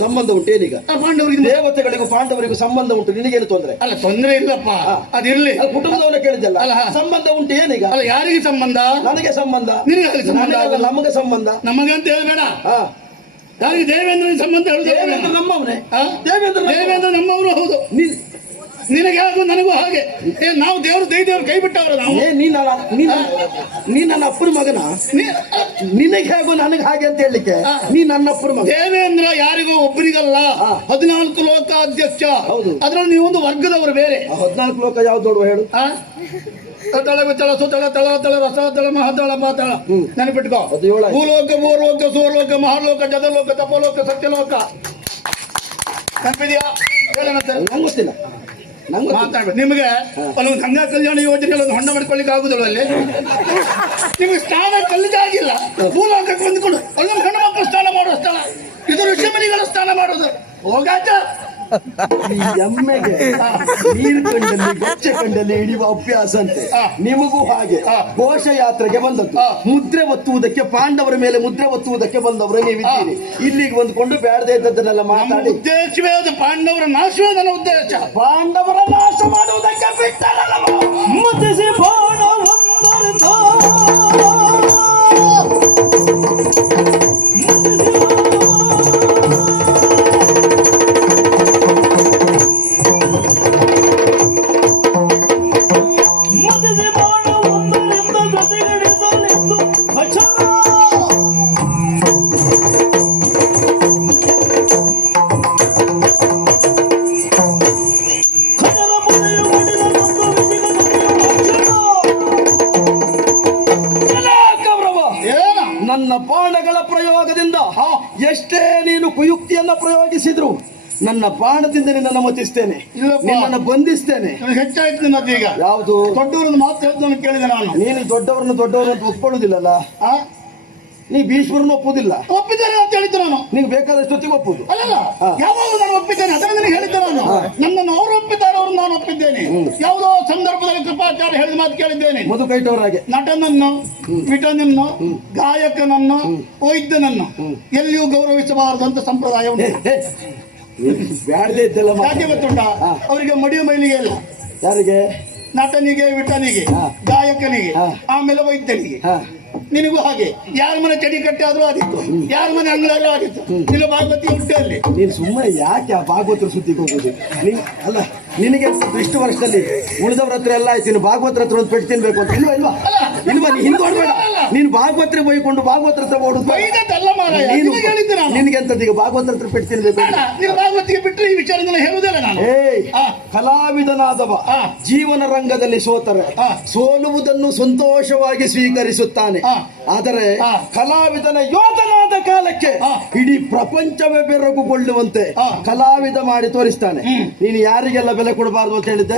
ಸಂಬಂಧ ಉಂಟು ಏನೀಗ? ಪಾಂಡವರಿಗೆ ದೇವತೆಗಳಿಗೂ ಪಾಂಡವರಿಗೂ ಸಂಬಂಧ ಉಂಟು ನಿನಗೇನು ತೊಂದರೆ? ಅಲ್ಲ ತೊಂದರೆ ಇಲ್ಲಪ್ಪ. ಅದಿರ್ಲಿ. ಅದು ಕುಟುಂಬದವನ ಕೇಳಿದಲ್ಲ ಸಂಬಂಧ ಉಂಟು ಏನೀಗ? ಅಲ್ಲ ಯಾರಿಗೆ ಸಂಬಂಧ? ನನಗೆ ಸಂಬಂಧ. ನಿನಗೆ ಸಂಬಂಧ? ನಮಗೆ ಸಂಬಂಧ. ನಮಗೆ ಅಂತ ಹೇಳ್ಬೇಡ ಹಾ ದೇವೇಂದ್ರ ದೇವೇಂದ್ರನ ಸಂಬಂಧ ದೇವೇಂದ್ರ ನಮ್ಮವನೇ? ದೇವೇಂದ್ರ ದೇವೇಂದ್ರ ನಮ್ಮವರು ಹೌದು. ನಿನಗೆ ಹಾಗೂ ನನಗೂ ಹಾಗೆ. ಏ, ನಾವು ದೇವರು ದೈ ದೇವರು ಕೈ ಬಿಟ್ಟವರು ನಾವು. ಏ ನೀನ್ ನನ್ನ- ನೀ ನನ್ನ ಅಪ್ಪನ ಮಗನ? ನಿನಗೆ ಹೇಗೋ ನನಗೆ ಹಾಗೆ ಅಂತ ಹೇಳಲಿಕ್ಕೆ. ನೀ ನನ್ನ ಅಪ್ಪನ ಮಗ. ದೇವೇಂದ್ರ ಯಾರಿಗೂ ಒಬ್ಬರಿಗಲ್ಲ. ಹದಿನಾಲ್ಕು ಲೋಕ ಅಧ್ಯಕ್ಷ ಹೌದು. ಅದ್ರಲ್ಲಿ ನೀವೊಂದು ವರ್ಗದವರು ಬೇರೆ. ಹದಿನಾಲ್ಕು ಲೋಕ ಯಾವ್ದು ಹೇಳು? ತಳ ವಿತಳ ಸುತಳ ತಳ ತಳ ರಸ ತಳ ಮಹತಳ ಮಾತಳ ನೆನಪಿಟ್ಕೋ. ಭೂಲೋಕ ಭೂಲೋಕ ಸೂರ್ಲೋಕ ಮಹಾಲೋಕ ಜಗಲೋಕ ತಪಲೋಕ ಸತ್ಯಲೋಕ. ನೆನಪಿದ್ಯಾ? ಹೇಳು ಮತ್ತೆ. ನಂಗೆ ಗೊತ್ತಿಲ್ಲ. ನಂಗೆ ಗೊತ್ತಿಲ್ಲ. ಮಾತಾಡ್ಬೇಕು. ನಿಮಗೆ ಒಂದು ಗಂಗಾ ಕಲ್ಯಾಣ ಯೋಜನೆ ಒಂದು ಹೊಂಡ ಮಾಡ್ಕೊಳ್ಳಿಕ್ಕೆ ಆಗುದಿಲ್ಲ ಅಲ್ಲಿ? ನಿಮಗೆ ಸ್ಥಾನ ಕಲ್ಲಿದಾಗಿಲ್ಲ ಭೂಲೋಕಕ್ಕೆ ಬಂದ್ಕೊಂಡು ಅಲ್ಲೊಂದು ಹೆಣ್ಣು ಮಕ್ಕಳು ಸ್ನಾನ ಮಾಡುವ ಸ್ಥಳ. ಇದು ಋಷಿಮನಿಗಳ ಸ್ನಾನ ಮಾಡೋದು ಹೋಗಾಟ ಈ ಎಮ್ಮೆಗೆ ನೀರು ಕಂಡಲ್ಲಿ ಗಚ್ಚೆ ಕಂಡಲ್ಲಿ ಹಿಡಿಯುವ ಅಭ್ಯಾಸ ಅಂತೆ. ನಿಮಗೂ ಹಾಗೆ. ಘೋಷಯಾತ್ರೆಗೆ ಬಂದದ್ದು. ಮುದ್ರೆ ಒತ್ತುವುದಕ್ಕೆ ಪಾಂಡವರ ಮೇಲೆ ಮುದ್ರೆ ಒತ್ತುವುದಕ್ಕೆ ಬಂದವರು ನೀವಿದ್ದೀರಿ. ಇಲ್ಲಿಗೆ ಬಂದುಕೊಂಡು ಬೇಡದೆ ಇದ್ದದ್ದನ್ನೆಲ್ಲ ಮಾತಾಡಿ. ಉದ್ದೇಶವೇ ಅದು. ಪಾಂಡವರ ನಾಶವೇ ನನ್ನ ಉದ್ದೇಶ. ಪಾಂಡವರ ನಾಶ ಮಾಡುವುದಕ್ಕೆ ಬಿಟ್ಟರಲ್ಲ ಮುದ್ರಿಸಿ ಬಾಣವೊಂದರಿಂದ ಮುತ್ತಿಸಿ ನನ್ನ ಬಾಣದಿಂದ ನಿನ್ನನ್ನು ಮತಿಸ್ತೇನೆ. ನಿನ್ನನ್ನು ಬಂಧಿಸ್ತೇನೆ. ಹೆಚ್ಚಾಯ್ತು ನಿನ್ನದು ಈಗ. ಯಾವುದು? ದೊಡ್ಡವರನ್ನು ಮಾತು ಹೇಳ್ತಾನೆ ಕೇಳಿದೆ ನಾನು. ನೀನು ದೊಡ್ಡವರನ್ನು ದೊಡ್ಡವರು ಅಂತ ಒಪ್ಕೊಳ್ಳುದಿಲ್ಲಲ್ಲ? ನೀ ಭೀಷ್ಮರನ್ನು ಒಪ್ಪುದಿಲ್ಲ. ಒಪ್ಪಿದ್ದೇನೆ ಅಂತ ಹೇಳಿದ್ದು ನಾನು. ನಿಂಗೆ ಬೇಕಾದಷ್ಟೊತ್ತಿಗೆ ಒಪ್ಪುದು. ಅಲ್ಲ. ಯಾವಾಗ ನಾನು ಒಪ್ಪಿದ್ದೇನೆ? ನನಗೆ ಹೇಳಿದ್ದೆ ನಾನು. ನನ್ನನ್ನು ಅವರು ಒಪ್ಪಿದ್ದಾರೆ ಅವರು ನಾನು ಒಪ್ಪಿದ್ದೇನೆ. ಯಾವುದೋ ಸಂದರ್ಭದಲ್ಲಿ ಕೃಪಾಚಾರ್ಯ ಹೇಳಿದ ಮಾತು ಕೇಳಿದ್ದೇನೆ. ಮಧು ಕೈಟವರಾಗೆ ನಟನನ್ನು ವಿಟನನ್ನು ಗಾಯಕನನ್ನು ವೈದ್ಯನನ್ನು ಎಲ್ಲಿಯೂ ಗೌರವಿಸಬಾರದು ಅಂತ ಸಂಪ್ರದಾಯ ಉಂಟು ಬ್ಯಾಡದೆ ಇದ್ದಲ್ಲ. ಯಾಕೆ ಗೊತ್ತುಂಟ. ಅವರಿಗೆ ಮಡಿಯ ಮೈಲಿಗೆ ಇಲ್ಲ ಯಾರಿಗೆ? ನಟನಿಗೆ ವಿಟನಿಗೆ. ಗಾಯಕನಿಗೆ. ಆಮೇಲೆ ವೈದ್ಯನಿಗೆ. ನಿನಗೂ ಹಾಗೆ. ಯಾರ ಮನೆ ಚಡಿ ಕಟ್ಟಿ ಆದ್ರೂ ಆದಿತ್ತು ಯಾರ ಮನೆ ಅಂಗಳಾದ್ರೂ ಆದಿತ್ತು ಇಲ್ಲ ಭಾಗವತಿ ಹುಟ್ಟೆ ಅಲ್ಲಿ ನೀನು ಸುಮ್ಮನೆ ಯಾಕೆ ಆ ಭಾಗವತರ ಸುದ್ದಿಗೆ ಹೋಗುದು? ಅಲ್ಲ ನಿನಗೆ ಇಷ್ಟು ವರ್ಷದಲ್ಲಿ ಉಳಿದವ್ರ ಹತ್ರ ಎಲ್ಲ ಆಯ್ತು ನೀನು ಭಾಗವತ್ ಹತ್ರ ಒಂದು ಪೆಟ್ಟು ತಿನ್ಬೇಕು ಅಂತ. ಇಲ್ವಾ ಇಲ್ವಾ? ಇಲ್ವಾ ನೀ ಹಿಂದೆ ಓಡಬೇಡ ನೀನು ಭಾಗವತ್ರ ಬೈಕೊಂಡು ಭಾಗವತ್ರ ಹತ್ರ ಓಡುದು ನೀನು ನಿನಗೆ ಅಂತ ಈಗ ಭಾಗವತ್ರ ಹತ್ರ ಪೆಟ್ಟು ತಿನ್ಬೇಕು ಭಾಗವತಿಗೆ ಬಿಟ್ಟರೆ ಈ ವಿಚಾರದಿಂದ ಹೇಳುವುದಿಲ್ಲ ನಾನು. ಏಯ್. ಕಲಾವಿದನಾದವ ಜೀವನ ರಂಗದಲ್ಲಿ ಸೋತರೆ ಸೋಲುವುದನ್ನು ಸಂತೋಷವಾಗಿ ಸ್ವೀಕರಿಸುತ್ತಾನೆ. ಆದರೆ ಕಲಾವಿದನ ಯೋಧನಾದ ಕಾಲಕ್ಕೆ. ಇಡೀ ಪ್ರಪಂಚವೇ ಬೆರಗುಗೊಳ್ಳುವಂತೆ. ಕಲಾವಿದ ಮಾಡಿ ತೋರಿಸ್ತಾನೆ. ನೀನು ಯಾರಿಗೆಲ್ಲ ಬೆಲೆ ಕೊಡಬಾರದು ಅಂತ ಹೇಳಿದ್ದೆ.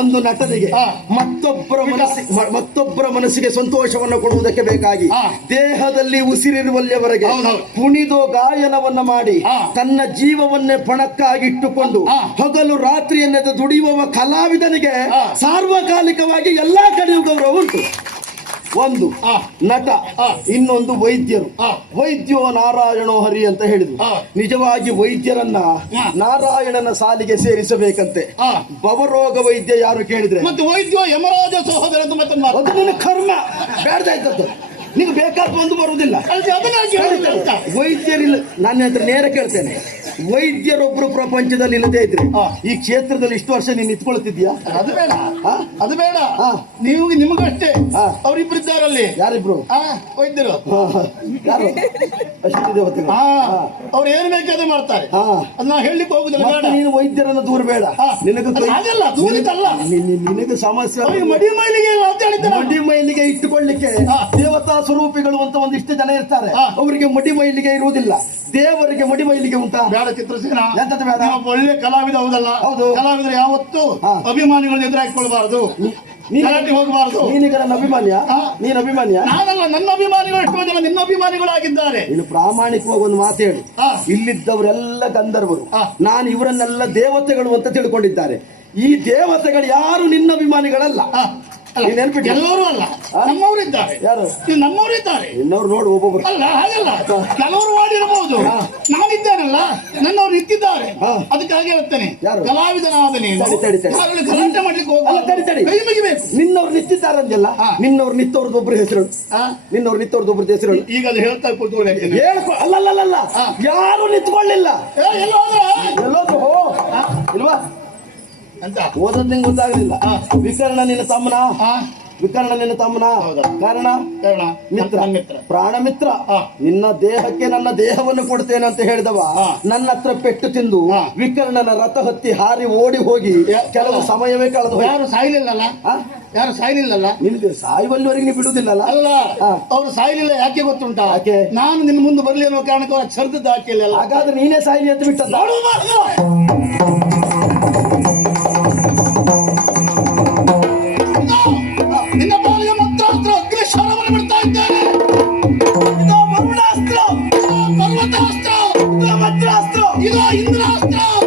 ಒಂದು ನಟನಿಗೆ ಮತ್ತೊಬ್ಬರ ಮನಸ್ಸಿಗೆ ಮತ್ತೊಬ್ಬರ ಮನಸ್ಸಿಗೆ ಸಂತೋಷವನ್ನು ಕೊಡುವುದಕ್ಕೆ ಬೇಕಾಗಿ ದೇಹದಲ್ಲಿ ಉಸಿರಿರುವಲ್ಲಿಯವರೆಗೆ. ಕುಣಿದು ಗಾಯನವನ್ನ ಮಾಡಿ ತನ್ನ ಜೀವವನ್ನೇ ಪಣಕ್ಕಾಗಿ ಇಟ್ಟುಕೊಂಡು ಹಗಲು ರಾತ್ರಿಯನ್ನೆದು ದುಡಿಯುವ ಕಲಾವಿದನಿಗೆ. ಸಾರ್ವಕಾಲಿಕವಾಗಿ ಎಲ್ಲಾ ಕಡೆಯೂ ಗೌರವ ಉಂಟು ಒಂದು. ನಟ. ಇನ್ನೊಂದು ವೈದ್ಯರು. ವೈದ್ಯೋ ನಾರಾಯಣೋ ಹರಿ ಅಂತ ಹೇಳಿದ್ರು ನಿಜವಾಗಿ ವೈದ್ಯರನ್ನ ನಾರಾಯಣನ ಸಾಲಿಗೆ ಸೇರಿಸಬೇಕಂತೆ ಬವರೋಗ ಭವರೋಗ ವೈದ್ಯ ಯಾರು ಕೇಳಿದ್ರೆ ಮತ್ತೆ ವೈದ್ಯೋ ಯಮರಾಜ ಸಹೋದರ. ಅದು ನಿನ್ನ ಕರ್ಮ ಬೇಡದಾಯ್ತದ್ದು ನೀನು ಬೇಕಾದ ಒಂದು ಬರುವುದಿಲ್ಲ? ವೈದ್ಯರಿಲ್ಲ ನನ್ನ ಹತ್ರ ನೇರ ಕೇಳ್ತೇನೆ ವೈದ್ಯರೊಬ್ರು ಪ್ರಪಂಚದಲ್ಲಿ ಇಲ್ಲದೆ ಇದ್ರೆ. ಈ ಕ್ಷೇತ್ರದಲ್ಲಿ ಇಷ್ಟು ವರ್ಷ ನೀನ್ ನಿಂತ್ಕೊಳ್ತಿದ್ಯಾ ಅದು ಬೇಡ? ಅದು ಬೇಡ. ನೀವು ನಿಮಗಷ್ಟೇ ಅವರಿಬ್ರು ಇದ್ದಾರಲ್ಲಿ ಯಾರಿಬ್ರು ವೈದ್ಯರು. ಯಾರು ಅವ್ರು ಏನ್ ಬೇಕಾದ್ರೆ ಮಾಡ್ತಾರೆ ಹಾ. ಹೇಳಲಿಕ್ಕೆ ಹೋಗುದಿಲ್ಲ ಬೇಡ ನೀನು ವೈದ್ಯರನ್ನು ದೂರ ಬೇಡ. ನಿನಗೆ ಆಗಲ್ಲ ದೂರಿದ್ದಲ್ಲ. ನಿನಗೆ ಸಮಸ್ಯೆ ಮಡಿ ಮೈಲಿಗೆ. ಮಡಿ ಮೈಲಿಗೆ ಇಟ್ಟುಕೊಳ್ಳಿಕ್ಕೆ. ದೇವತಾ ಸ್ವರೂಪಿಗಳು ಅಂತ ಒಂದಿಷ್ಟು ಜನ ಇರ್ತಾರೆ. ಅವರಿಗೆ ಮಡಿ ಮೈಲಿಗೆ ಇರುವುದಿಲ್ಲ ದೇವರಿಗೆ ಮಡಿ ಮೈಲಿಗೆ ಉಂಟಾ ಬೇಡ ಚಿತ್ರಸೇನ. ಒಬ್ಬ ಒಳ್ಳೆ ಕಲಾವಿದ ಹೌದಲ್ಲ? ಹೌದು. ಕಲಾವಿದರು ಯಾವತ್ತೂ ಹಾ. ಅಭಿಮಾನಿಗಳನ್ನ ಎದುರಾಕೊಳ್ಳಬಾರದು ನೀನು- ಗಲಾಟೆ ಹೋಗಬಾರದು. ನೀನೀಗ ನನ್ನ ಅಭಿಮಾನಿಯ? ನೀನ್ ಅಭಿಮಾನಿಯ? ನಾನಲ್ಲ ನನ್ನ ಅಭಿಮಾನಿಗಳು ಎಷ್ಟೋ ಜನ ನಿನ್ನ ಅಭಿಮಾನಿಗಳಾಗಿದ್ದಾರೆ. ನೀನು ಪ್ರಾಮಾಣಿಕವಾಗಿ ಒಂದು ಮಾತು ಹೇಳಿ. ಇಲ್ಲಿದ್ದವರೆಲ್ಲ ಗಂಧರ್ವರು. ನಾನು ಇವರನ್ನೆಲ್ಲ ದೇವತೆಗಳು ಅಂತ ತಿಳ್ಕೊಂಡಿದ್ದಾರೆ. ಈ ದೇವತೆಗಳು ಯಾರು ನಿನ್ನ ಅಭಿಮಾನಿಗಳಲ್ಲ? ಎಲ್ಲರೂ ಅಲ್ಲ? ನಮ್ಮವರಿದ್ದಾರೆ. ಯಾರು? ನಮ್ಮವರಿದ್ದಾರೆ. ಇನ್ನವ್ರು ನೋಡು ಒಬ್ಬೊಬ್ರು. ಅಲ್ಲ ಹಾಗಲ್ಲ. ಕೆಲವರು ಮಾಡಿರಬಹುದು ನಾನಿದ್ದೇನಲ್ಲ ನನ್ನವ್ರು ಇದ್ದಿದ್ದಾರೆ. ಅದಕ್ಕಾಗಿ ಹೇಳ್ತೇನೆ. ಯಾರು? ಕಲಾವಿದನಾದ ನೀನು ಗಲಾಟೆ ಮಾಡ್ಲಿಕ್ಕೆ ಅಲ್ಲ ತಡಿ ತಡಿ ಕೈ ಮುಗಿಬೇಕು. ನಿನ್ನವ್ರು ನಿಂತಿದ್ದಾರಂದೆಲ್ಲ ಆ. ನಿನ್ನವ್ರು ನಿತ್ತವ್ರದ್ದು ಒಬ್ರು ಹೆಸರು? ನಿನ್ನವ್ರು ನಿತ್ತವ್ರದ್ದು ಒಬ್ರು ಹೆಸರು ಈಗ ಅದು ಹೇಳ್ತಾ ಕೂತ್ಕೊಂಡು ಹೇಳ್ಕೊ ಅಲ್ಲ. ಯಾರು ನಿಂತ್ಕೊಳ್ಳಿಲ್ಲ. ಏ, ಎಲ್ಲ ಎಲ್ಲೋದ್ರು ಇಲ್ವಾ? ಅಂತ. ಓದೋದ್ ನಿಂಗೆ ಗೊತ್ತಾಗಲಿಲ್ಲ. ವಿಕರ್ಣ ನಿನ್ನ ತಮ್ಮನ? ವಿಕರ್ಣ ನಿನ್ನ ತಮ್ಮನ? ಹೌದು. ಕಾರಣ? ಕಾರಣ? ಮಿತ್ರ. ಮಿತ್ರ. ಪ್ರಾಣ ಮಿತ್ರ. ನಿನ್ನ ದೇಹಕ್ಕೆ ನನ್ನ ದೇಹವನ್ನು ಕೊಡ್ತೇನೆ ಅಂತ ಹೇಳಿದವ. ನನ್ನ ಹತ್ರ ಪೆಟ್ಟು ತಿಂದು. ವಿಕರ್ಣನ ರಥ ಹತ್ತಿ ಹಾರಿ ಓಡಿ ಹೋಗಿ ಕೆಲವು ಸಮಯವೇ ಕಳೆದು ಯಾರು ಸಾಯ್ಲಿಲ್ಲಲ್ಲ? ಯಾರು ಸಾಯ್ಲಿಲ್ಲಲ್ಲ? ನಿಮ್ಗೆ ಸಾಯುವಲ್ಲಿವರೆಗೆ ನೀವು ಬಿಡುವುದಿಲ್ಲಲ್ಲ? ಅಲ್ಲ. ಅವ್ರು ಸಾಯ್ಲಿಲ್ಲ ಯಾಕೆ ಗೊತ್ತುಂಟಾ? ಯಾಕೆ? ನಾನು ನಿನ್ನ ಮುಂದೆ ಬರಲಿ ಅನ್ನೋ ಕಾರಣಕ್ಕೆ ಅವ್ರ ಚರ್ದದ್ದು ಹಾಕಿಲ್ಲ ಹಾಗಾದ್ರೆ ನೀನೇ ಸಾಯಿಲಿ ಅಂತ ಬಿಟ್ಟದ್ದ. ವರುಣಾಸ್ತ್ರ ಇದು ಪರ್ವತಾಸ್ತ್ರ ಇದು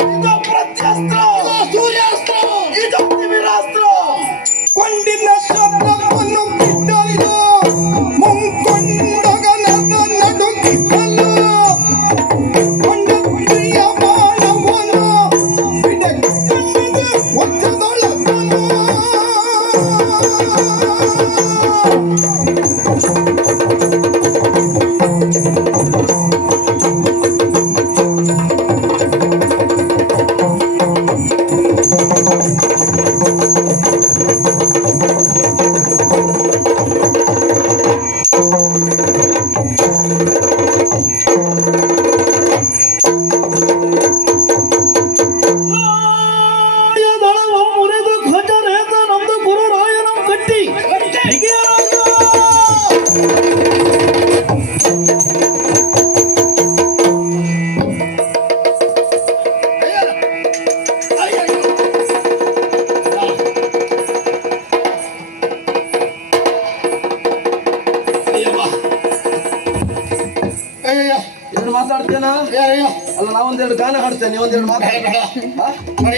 ನಾವೊಂದೆರಡು ಗಾನ ಹಾಡ್ತೇನೆ ಒಂದೆರಡು ಮಾತು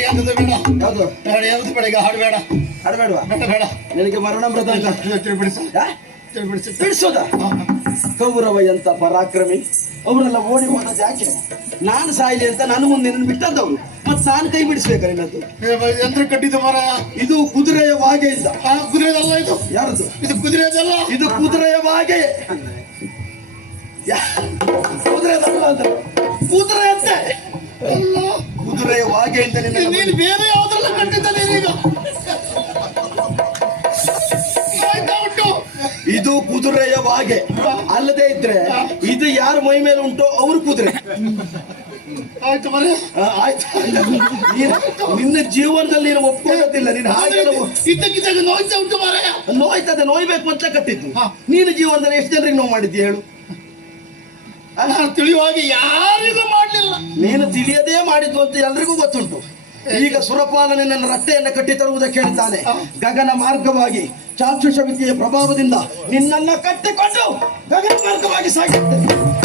ಯಾವ್ದು ಬೇಡ. ಯಾವ್ದು? ಬೇಡ ಯಾವ್ದು ಬೇಡ ಈಗ ಹಾಡು ಬೇಡ ಹಾಡ್ಬೇಡ್ವಾ? ಬೇಡ ನಿನಗೆ ಮರಣ? ತಿರುಬಿಡಿಸಿ ಬಿಡಿಸೋದ ಕೌರವ ಎಂತ ಪರಾಕ್ರಮಿ? ಅವರೆಲ್ಲ ಓಡಿ ಮಾಡೋದು ಯಾಕೆ? ನಾನು ಸಾಯಿಲಿ ಅಂತ ನನ್ನ ಮುಂದೆ ನಿನ್ನ ಬಿಟ್ಟದ್ದವ್ರು. ಮತ್ತೆ ನಾನು ಕೈ ಬಿಡಿಸ್ಬೇಕಾ ನಿನ್ನದು ಯಂತ್ರ ಕಟ್ಟಿದ ಮರ. ಇದು ಕುದುರೆಯ ವಾಗೆ ಆ ಕುದುರೆದಲ್ಲ ಇದು? ಯಾರದು? ಇದು ಕುದುರೆದಲ್ಲ ಇದು ಕುದುರೆಯ ವಾಗೆ. ಯಾ- ಕುದುರೆದಲ್ಲ ಅಂತ ಕುದುರೆ ಅಂತೆ ಕುದುರೆಯ ವಾಗೆಯಿಂದ ನಿನ್ನ ನೀನು ಬೇರೆ ಯಾವ್ದ್ರಲ್ಲ ಕಂಡಿದ್ದಾನೆ ಈಗ ಇದು ಕುದುರೆಯ ವಾಗೆ ಅಲ್ಲದೆ ಇದ್ರೆ ಇದು ಯಾರ ಮೈ ಮೇಲೆ ಉಂಟೋ ಅವ್ರ ಕುದುರೆ. ಆಯ್ತು ಆಯ್ತು. ನೀನು ನಿನ್ನ ಜೀವನದಲ್ಲಿ ನೀನು ಒಪ್ಕೊಳ್ಳೋದಿಲ್ಲ ನೀನು ಹಾಗೆ ಇದ್ದಕ್ಕಿದ್ದಾಗ ನೋಯ್ತಾ ಉಂಟು ಮಾರಾಯ ನೋಯ್ತದೆ ನೋಯ್ಬೇಕು ಅಂತ ಕಟ್ಟಿದ್ದು. ನೀನು ಜೀವನದಲ್ಲಿ ಎಷ್ಟು ಜನರಿಗೆ ನೋವು ಮಾಡಿದ್ಯ ಹೇಳು. ನಾನು ತಿಳಿಯುವಾಗಿ ಯಾರಿಗೂ ಮಾಡಲಿಲ್ಲ. ನೀನು ತಿಳಿಯದೇ ಮಾಡಿದ್ದು ಅಂತ ಎಲ್ರಿಗೂ ಗೊತ್ತುಂಟು. ಈಗ ಸುರಪಾಲ ನಿನ್ನನ್ನು ರಟ್ಟೆಯನ್ನು ಕಟ್ಟಿ ತರುವುದಕ್ಕೆ ಹೇಳ್ತಾನೆ ಗಗನ ಮಾರ್ಗವಾಗಿ ಚಾಕ್ಷುಷ ವಿದ್ಯೆಯ ಪ್ರಭಾವದಿಂದ ನಿನ್ನನ್ನ ಕಟ್ಟಿಕೊಂಡು ಗಗನ ಮಾರ್ಗವಾಗಿ ಸಾಗಿರ್ತೇನೆ